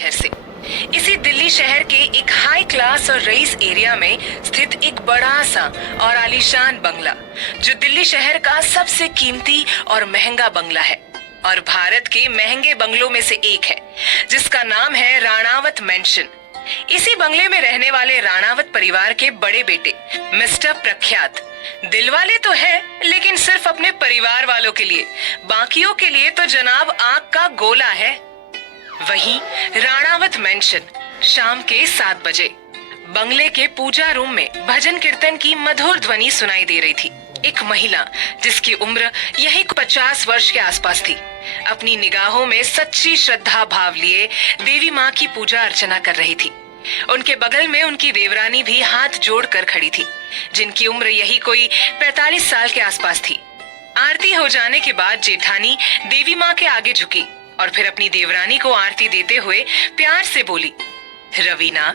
शहर से। इसी दिल्ली शहर के एक हाई क्लास और रईस एरिया में स्थित एक बड़ा सा और आलीशान बंगला, जो दिल्ली शहर का सबसे कीमती और महंगा बंगला है और भारत के महंगे बंगलों में से एक है, जिसका नाम है राणावत मैंशन। इसी बंगले में रहने वाले राणावत परिवार के बड़े बेटे मिस्टर प्रख्यात दिलवाले तो है, लेकिन सिर्फ अपने परिवार वालों के लिए, बाकियों के लिए तो जनाब आग का गोला है। वहीं राणावत मैंशन शाम के 7 बजे बंगले के पूजा रूम में भजन कीर्तन की मधुर ध्वनि सुनाई दे रही थी। एक महिला जिसकी उम्र यही 50 वर्ष के आसपास थी, अपनी निगाहों में सच्ची श्रद्धा भाव लिए देवी माँ की पूजा अर्चना कर रही थी। उनके बगल में उनकी देवरानी भी हाथ जोड़कर खड़ी थी, जिनकी उम्र यही कोई 45 साल के आसपास थी। आरती हो जाने के बाद जेठानी देवी माँ के आगे झुकी और फिर अपनी देवरानी को आरती देते हुए प्यार से बोली, रवीना,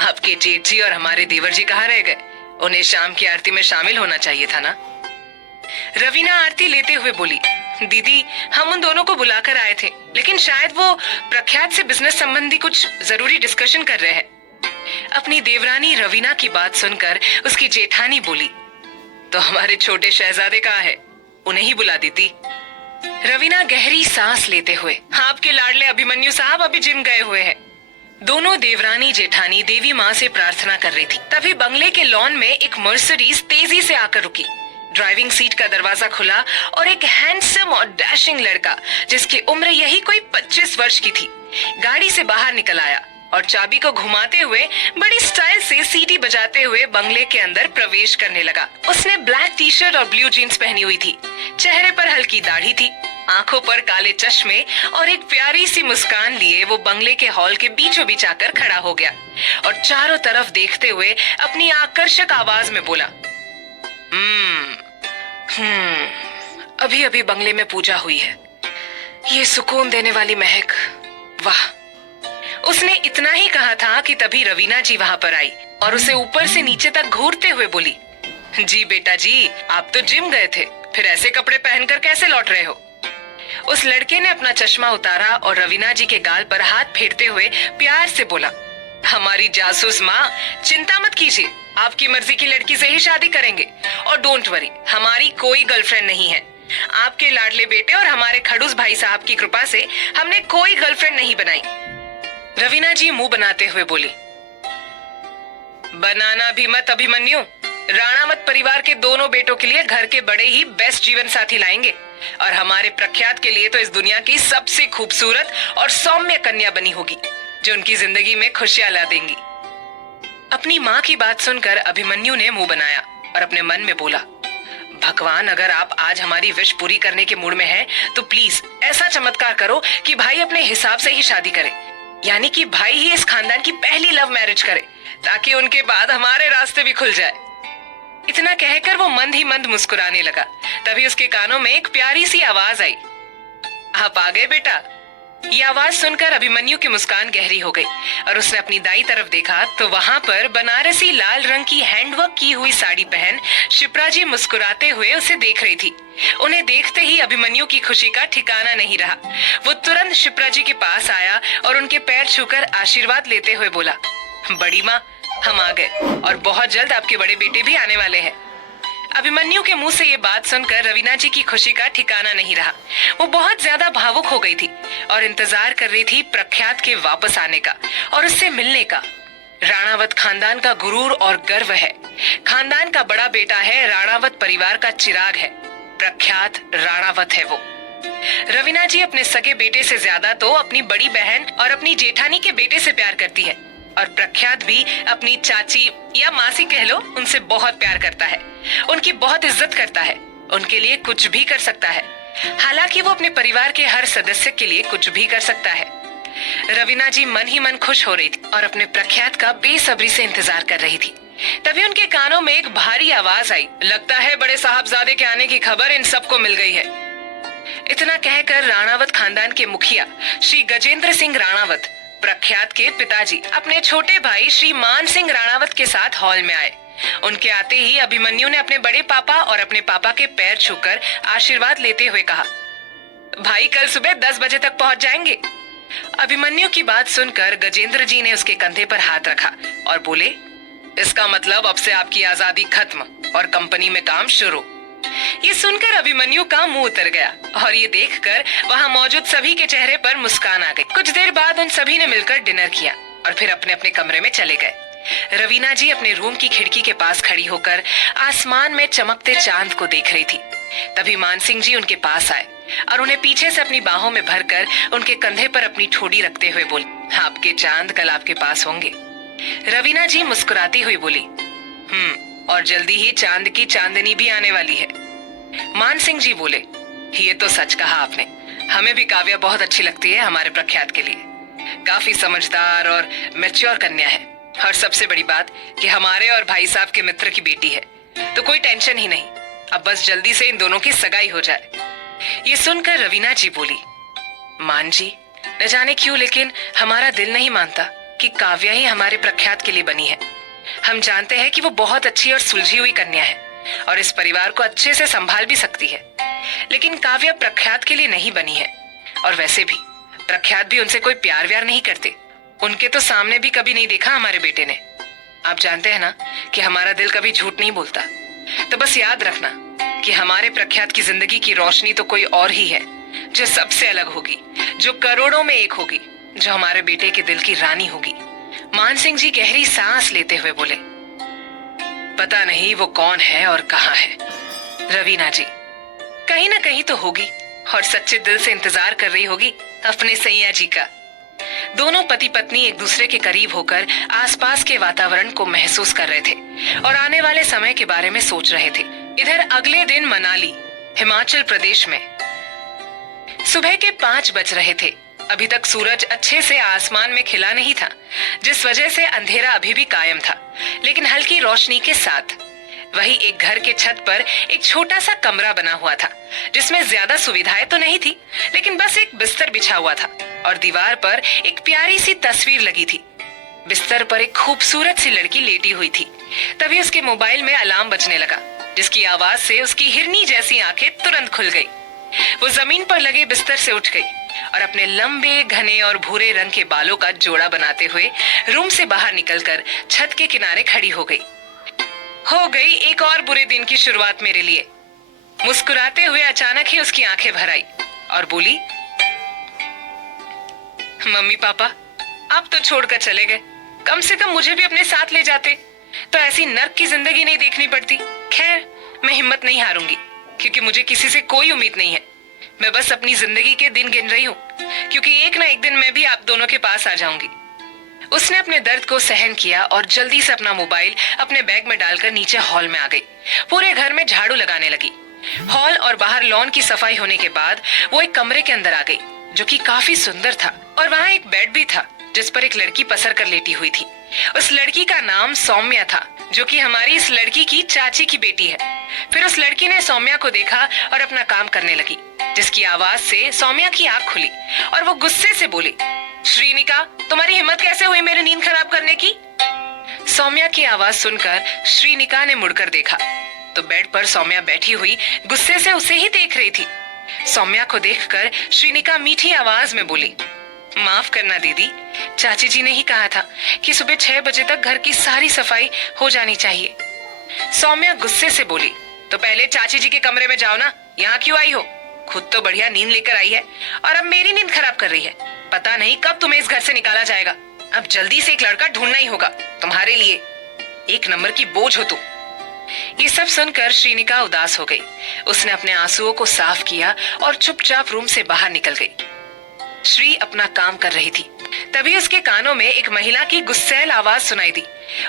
आपके जेठ जी और हमारे देवर जी कहाँ रह गए? उन्हें शाम की आरती में शामिल होना चाहिए था ना। रवीना आरती लेते हुए बोली, दीदी, हम उन दोनों को बुलाकर आए थे, लेकिन शायद वो प्रख्यात से बिजनेस संबंधी कुछ जरूरी डिस्कशन कर रहे हैं। अपनी देवरानी रवीना की बात सुनकर उसकी जेठानी बोली, तो हमारे छोटे शहजादे कहाँ है? उन्हें ही बुला देती। रवीना गहरी सांस लेते हुए, आपके लाडले अभिमन्यु साहब अभी जिम गए हुए हैं। दोनों देवरानी जेठानी देवी माँ से प्रार्थना कर रही थी। तभी बंगले के लॉन में एक मर्सिडीज तेजी से आकर रुकी। ड्राइविंग सीट का दरवाजा खुला और एक हैंडसम और डैशिंग लड़का, जिसकी उम्र यही कोई 25 वर्ष की थी, गाड़ी से बाहर निकल आया और चाबी को घुमाते हुए बड़ी स्टाइल से सीटी बजाते हुए बंगले के अंदर प्रवेश करने लगा। उसने ब्लैक टी शर्ट और ब्लू जीन्स पहनी हुई थी, चेहरे पर हल्की दाढ़ी थी, आंखों पर काले चश्मे और एक प्यारी सी मुस्कान लिए वो बंगले के हॉल के बीचों बीच आकर खड़ा हो गया और चारों तरफ देखते हुए अपनी आकर्षक आवाज में बोला, अभी अभी बंगले में पूजा हुई है, ये सुकून देने वाली महक, वाह। उसने इतना ही कहा था कि तभी रवीना जी वहां पर आई और उसे ऊपर से नीचे तक घूरते हुए बोली, जी बेटा जी, आप तो जिम गए थे, फिर ऐसे कपड़े पहनकर कैसे लौट रहे हो? उस लड़के ने अपना चश्मा उतारा और रवीना जी के गाल पर हाथ फेरते हुए प्यार से बोला, हमारी जासूस माँ, चिंता मत कीजिए, आपकी मर्जी की लड़की से ही शादी करेंगे और डोंट वरी, हमारी कोई गर्लफ्रेंड नहीं है। आपके लाडले बेटे और हमारे खड़ूस भाई साहब की कृपा से हमने कोई गर्लफ्रेंड नहीं बनाई। रवीना जी मुंह बनाते हुए बोली, बनाना भी मत अभिमन्यु, राणावत परिवार के दोनों बेटों के लिए घर के बड़े ही बेस्ट जीवन साथी लाएंगे और हमारे प्रख्यात के लिए तो इस दुनिया की सबसे खूबसूरत और सौम्य कन्या बनी होगी, जो उनकी जिंदगी में खुशियां ला देंगी। अपनी माँ की बात सुनकर अभिमन्यु ने मुंह बनाया और अपने मन में बोला, भगवान, अगर आप आज हमारी विश पूरी करने के मूड में हैं, तो प्लीज ऐसा चमत्कार करो कि भाई अपने हिसाब से ही शादी करे, यानी कि भाई ही इस खानदान की पहली लव मैरिज करे, ताकि उनके बाद हमारे रास्ते भी खुल जाए। इतना कहकर वो मंद ही मंद मुस्कुराने लगा। तभी उसके कानों में एक प्यारी सी आवाज आई, आप आ गए बेटा। ये आवाज सुनकर अभिमन्यु की मुस्कान गहरी हो गई और उसने अपनी दाई तरफ देखा तो वहां पर बनारसी लाल रंग की हैंडवर्क की हुई साड़ी पहन शिप्रा जी मुस्कुराते हुए उसे देख रही थी। उन्हें देखते ही अभिमन्यु की खुशी का ठिकाना नहीं रहा। वो तुरंत शिप्रा जी के पास आया और उनके पैर छूकर आशीर्वाद लेते हुए बोला, बड़ी माँ, हम आ गए और बहुत जल्द आपके बड़े बेटे भी आने वाले हैं। अभिमन्यु के मुंह से ये बात सुनकर रवीना जी की खुशी का ठिकाना नहीं रहा। वो बहुत ज्यादा भावुक हो गई थी और इंतजार कर रही थी प्रख्यात के वापस आने का और उससे मिलने का। राणावत खानदान का गुरूर और गर्व है। खानदान का बड़ा बेटा है, राणावत परिवार का चिराग है, प्रख्यात राणावत है वो। रवीना जी अपने सगे बेटे से ज्यादा तो अपनी बड़ी बहन और अपनी जेठानी के बेटे से प्यार करती है और प्रख्यात भी अपनी चाची या मासी कह लो, उनसे बहुत प्यार करता है, उनकी बहुत इज्जत करता है, उनके लिए कुछ भी कर सकता है। हालांकि वो अपने परिवार के हर सदस्य के लिए कुछ भी कर सकता है। रवीना जी मन ही मन खुश हो रही थी और अपने प्रख्यात का बेसब्री से इंतजार कर रही थी। तभी उनके कानों में एक भारी आवाज आई, लगता है बड़े साहबजादे के आने की खबर इन सबको मिल गई है। इतना कहकर राणावत खानदान के मुखिया श्री गजेंद्र सिंह राणावत, प्रख्यात के पिताजी, अपने छोटे भाई श्री मान सिंह राणावत के साथ हॉल में आए। उनके आते ही अभिमन्यु ने अपने बड़े पापा और अपने पापा के पैर छूकर आशीर्वाद लेते हुए कहा, भाई कल सुबह 10 बजे तक पहुंच जाएंगे। अभिमन्यु की बात सुनकर गजेंद्र जी ने उसके कंधे पर हाथ रखा और बोले, इसका मतलब अब से आपकी आजादी खत्म और कंपनी में काम शुरू। ये सुनकर अभिमन्यु का मुंह उतर गया और ये देखकर वहां मौजूद सभी के चेहरे पर मुस्कान आ गई। कुछ देर बाद उन सभी ने मिलकर डिनर किया और फिर अपने अपने कमरे में चले गए। रवीना जी अपने रूम की खिड़की के पास खड़ी होकर आसमान में चमकते चांद को देख रही थी। तभी मानसिंह जी उनके पास आए और उन्हें पीछे से अपनी बाहों में भरकर उनके कंधे पर अपनी ठोड़ी रखते हुए बोले, आपके चांद कल आपके पास होंगे। रवीना जी मुस्कुराती हुई बोली, और जल्दी ही चांद की चांदनी भी आने वाली है। मानसिंह जी बोले, ये तो सच कहा आपने, हमें भी काव्या बहुत अच्छी लगती है हमारे प्रख्यात के लिए। काफी समझदार और मैच्योर कन्या है और सबसे बड़ी बात कि हमारे और भाई साहब के मित्र की बेटी है, तो कोई टेंशन ही नहीं। अब बस जल्दी से इन दोनों की सगाई हो जाए। ये सुनकर रवीना जी बोली, मान जी, न जाने क्यों लेकिन हमारा दिल नहीं मानता कि काव्या ही हमारे प्रख्यात के लिए बनी है। हम जानते हैं कि वो बहुत अच्छी और सुलझी हुई कन्या है और इस परिवार को अच्छे से संभाल भी सकती है, लेकिन काव्या प्रख्यात के लिए नहीं बनी है। और वैसे भी प्रख्यात भी उनसे कोई प्यार व्यार नहीं करते, उनके तो सामने भी कभी नहीं देखा हमारे बेटे ने। आप जानते हैं ना कि हमारा दिल कभी झूठ नहीं बोलता। तो बस याद रखना कि हमारे प्रख्यात की जिंदगी की रोशनी तो कोई और ही है, जो सबसे अलग होगी, जो करोड़ों में एक होगी, जो हमारे बेटे के दिल की रानी होगी। मानसिंह जी गहरी सांस लेते हुए बोले, पता नहीं वो कौन है और कहाँ है। रवीना जी, कहीं ना कहीं तो होगी और सच्चे दिल से इंतजार कर रही होगी अपने सैया जी का। दोनों पति पत्नी एक दूसरे के करीब होकर आसपास के वातावरण को महसूस कर रहे थे और आने वाले समय के बारे में सोच रहे थे। इधर अगले दिन मनाली, हिमाचल प्रदेश में सुबह के 5 बज रहे थे। अभी तक सूरज अच्छे से आसमान में खिला नहीं था, जिस वजह से अंधेरा अभी भी कायम था, लेकिन हल्की रोशनी के साथ। वही एक घर के छत पर एक छोटा सा कमरा बना हुआ था, जिसमें ज्यादा सुविधाएं तो नहीं थी, लेकिन बस एक बिस्तर बिछा हुआ था और दीवार पर एक प्यारी सी तस्वीर लगी थी। बिस्तर पर एक खूबसूरत सी लड़की लेटी हुई थी। तभी उसके मोबाइल में अलार्म बजने लगा, जिसकी आवाज से उसकी हिरनी जैसी आंखें तुरंत खुल गई। वो जमीन पर लगे बिस्तर से उठ गई और अपने लंबे घने और भूरे रंग के बालों का जोड़ा बनाते हुए रूम से बाहर निकलकर छत के किनारे खड़ी हो गई। हो गई एक और बुरे दिन की शुरुआत मेरे लिए। मुस्कुराते हुए अचानक ही उसकी आंखें भर आई और बोली, मम्मी पापा आप तो छोड़कर चले गए, कम से कम मुझे भी अपने साथ ले जाते तो ऐसी नर्क की जिंदगी नहीं देखनी पड़ती। खैर, मैं हिम्मत नहीं हारूंगी क्योंकि मुझे किसी से कोई उम्मीद नहीं है। मैं बस अपनी जिंदगी के दिन गिन रही हूँ, क्योंकि एक ना एक दिन मैं भी आप दोनों के पास आ जाऊंगी। उसने अपने दर्द को सहन किया और जल्दी से अपना मोबाइल अपने बैग में डालकर नीचे हॉल में आ गई। पूरे घर में झाड़ू लगाने लगी। हॉल और बाहर लॉन की सफाई होने के बाद वो एक कमरे के अंदर आ गई, जो कि काफी सुंदर था, और वहाँ एक बेड भी था जिस पर एक लड़की पसर कर लेटी हुई थी। उस लड़की का नाम सौम्या था, जो कि हमारी इस लड़की की चाची की बेटी है। फिर उस लड़की ने सौम्या को देखा और अपना काम करने लगी, जिसकी आवाज से सौम्या की आंख खुली और वो गुस्से से बोली, श्रीनिका, तुम्हारी हिम्मत कैसे हुई मेरी नींद खराब करने की? सौम्या की आवाज सुनकर श्रीनिका ने मुड़कर देखा तो बेड पर सौम्या बैठी हुई गुस्से से उसे ही देख रही थी। सौम्या को देखकर श्रीनिका मीठी आवाज में बोली, माफ करना दीदी, चाची जी ने ही कहा था कि सुबह 6 बजे तक घर की सारी सफाई हो जानी चाहिए। सौम्या गुस्से से बोली, तो पहले चाची जी के कमरे में जाओ ना, यहाँ क्यों आई हो? खुद तो बढ़िया नींद लेकर आई है और अब मेरी नींद खराब कर रही है। पता नहीं कब तुम्हें इस घर से निकाला जाएगा। अब जल्दी से एक लड़का ढूंढना ही होगा तुम्हारे लिए। एक नंबर की बोझ हो तुम। ये सब सुनकर श्रीनिका उदास हो गई। उसने अपने आंसुओं को साफ किया और चुपचाप रूम से बाहर निकल गई। श्री अपना काम कर रही थी। तभी उसके कानों में एक महिला की गुस्सैल आवाज सुनाई दी।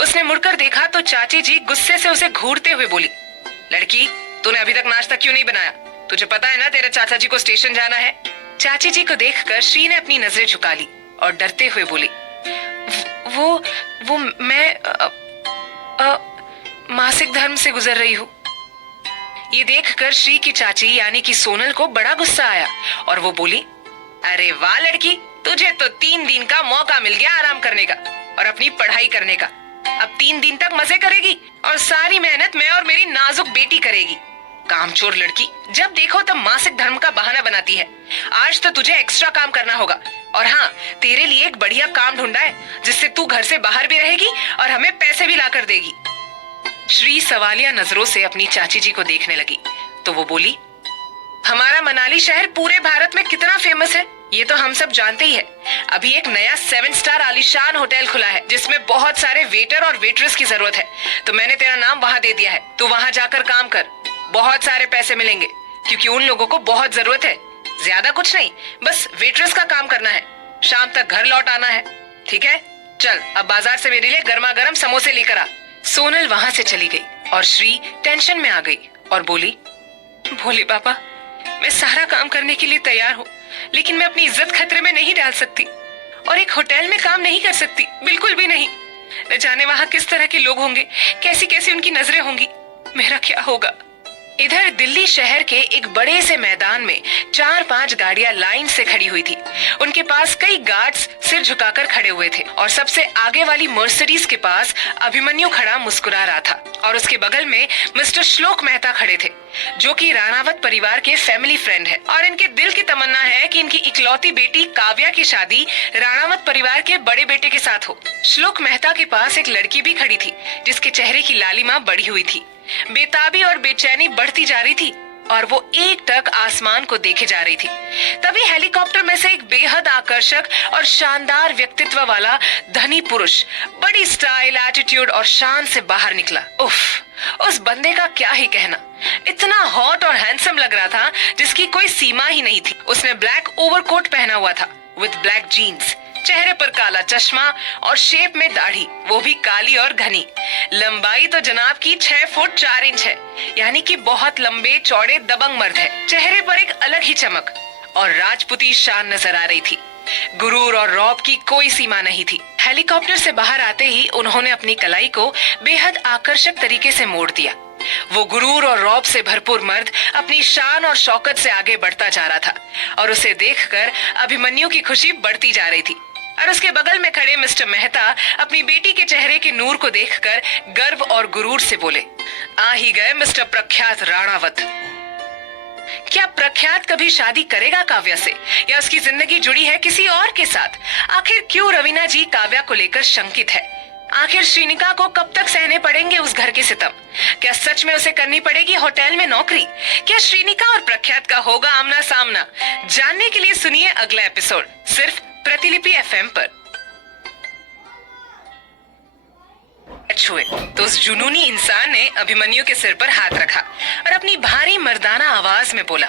उसने मुड़कर देखा तो चाची जी गुस्से से उसे घूरते हुए बोली, लड़की, तूने अभी तक नाश्ता क्यों नहीं बनाया? तुझे पता है ना तेरे चाचा जी को स्टेशन जाना है। चाची जी को देखकर श्री ने अपनी नजरें झुका ली और डरते हुए बोली, वो मैं मासिक धर्म से गुजर रही हूँ। ये देखकर श्री की चाची यानी कि सोनल को बड़ा गुस्सा आया और वो बोली, अरे वाह लड़की, तुझे तो 3 दिन का मौका मिल गया आराम करने का और अपनी पढ़ाई करने का। अब 3 दिन तक मजे करेगी और सारी मेहनत मैं और मेरी नाजुक बेटी करेगी। कामचोर लड़की, जब देखो तब मासिक धर्म का बहाना बनाती है। आज तो तुझे एक्स्ट्रा काम करना होगा। और हाँ, तेरे लिए एक बढ़िया काम ढूंढा है जिससे तू घर से बाहर भी रहेगी और हमें पैसे भी लाकर देगी। श्री सवालिया नजरों से अपनी चाची जी को देखने लगी तो वो बोली, हमारा मनाली शहर पूरे भारत में कितना फेमस है ये तो हम सब जानते ही है। अभी एक नया 7 स्टार आलीशान होटल खुला है जिसमें बहुत सारे वेटर और वेट्रेस की जरूरत है, तो मैंने तेरा नाम वहाँ दे दिया है। तू वहाँ जाकर काम कर, बहुत सारे पैसे मिलेंगे क्योंकि उन लोगों को बहुत जरूरत है। ज्यादा कुछ नहीं, बस वेट्रेस का काम करना है। शाम तक घर लौट आना है, ठीक है? चल अब बाजार से मेरे लिए गर्मा गर्म समोसे लेकर आ। सोनल वहाँ से चली गई और श्री टेंशन में आ गई और बोली, भोले बाबा, मैं सारा काम करने के लिए तैयार हूँ, लेकिन मैं अपनी इज्जत खतरे में नहीं डाल सकती और एक होटल में काम नहीं कर सकती, बिल्कुल भी नहीं। न जाने वहाँ किस तरह के लोग होंगे, कैसी कैसी उनकी नजरें होंगी, मेरा क्या होगा। इधर दिल्ली शहर के एक बड़े से मैदान में 4-5 गाड़ियां लाइन से खड़ी हुई थी। उनके पास कई गार्ड्स सिर झुकाकर खड़े हुए थे और सबसे आगे वाली मर्सिडीज के पास अभिमन्यु खड़ा मुस्कुरा रहा था और उसके बगल में मिस्टर श्लोक मेहता खड़े थे, जो कि राणावत परिवार के फैमिली फ्रेंड है और इनके दिल की तमन्ना है कि इनकी इकलौती बेटी काव्या की शादी राणावत परिवार के बड़े बेटे के साथ हो। श्लोक मेहता के पास एक लड़की भी खड़ी थी जिसके चेहरे की लालिमा बढ़ी हुई थी। बेताबी और बेचैनी बढ़ती जा रही थी और वो एकटक आसमान को देखे जा रही थी। तभी हेलीकॉप्टर में से एक बेहद आकर्षक और शानदार व्यक्तित्व वाला धनी पुरुष बड़ी स्टाइल, एटीट्यूड और शान से बाहर निकला। उफ, उस बंदे का क्या ही कहना, इतना हॉट और हैंडसम लग रहा था जिसकी कोई सीमा ही नहीं थी। उसने ब्लैक ओवरकोट पहना हुआ था विद ब्लैक जीन्स, चेहरे पर काला चश्मा और शेप में दाढ़ी, वो भी काली और घनी। लंबाई तो जनाब की 6 फुट 4 इंच है, यानी कि बहुत लंबे चौड़े दबंग मर्द है। चेहरे पर एक अलग ही चमक और राजपूती शान नजर आ रही थी। गुरूर और रौब की कोई सीमा नहीं थी। हेलीकॉप्टर से बाहर आते ही उन्होंने अपनी कलाई को बेहद आकर्षक तरीके से मोड़ दिया। वो गुरूर और रौब से भरपूर मर्द अपनी शान और शौकत से आगे बढ़ता जा रहा था और उसे देखकर अभिमन्यु की खुशी बढ़ती जा रही थी। और उसके बगल में खड़े मिस्टर मेहता अपनी बेटी के चेहरे के नूर को देखकर गर्व और गुरूर से बोले, आ ही गए मिस्टर प्रख्यात राणावत। क्या प्रख्यात कभी शादी करेगा काव्या से, या उसकी जिंदगी जुड़ी है किसी और के साथ? आखिर क्यों रवीना जी काव्या को लेकर शंकित है? आखिर श्रीनिका को कब तक सहने पड़ेंगे उस घर के सितम? क्या सच में उसे करनी पड़ेगी होटल में नौकरी? क्या श्रीनिका और प्रख्यात का होगा आमना सामना? जानने के लिए सुनिए अगला एपिसोड सिर्फ प्रतिलिपि FM पर। छुए तो उस जुनूनी इंसान ने अभिमन्यु के सिर पर हाथ रखा और अपनी भारी मर्दाना आवाज में बोला,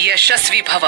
यशस्वी भव।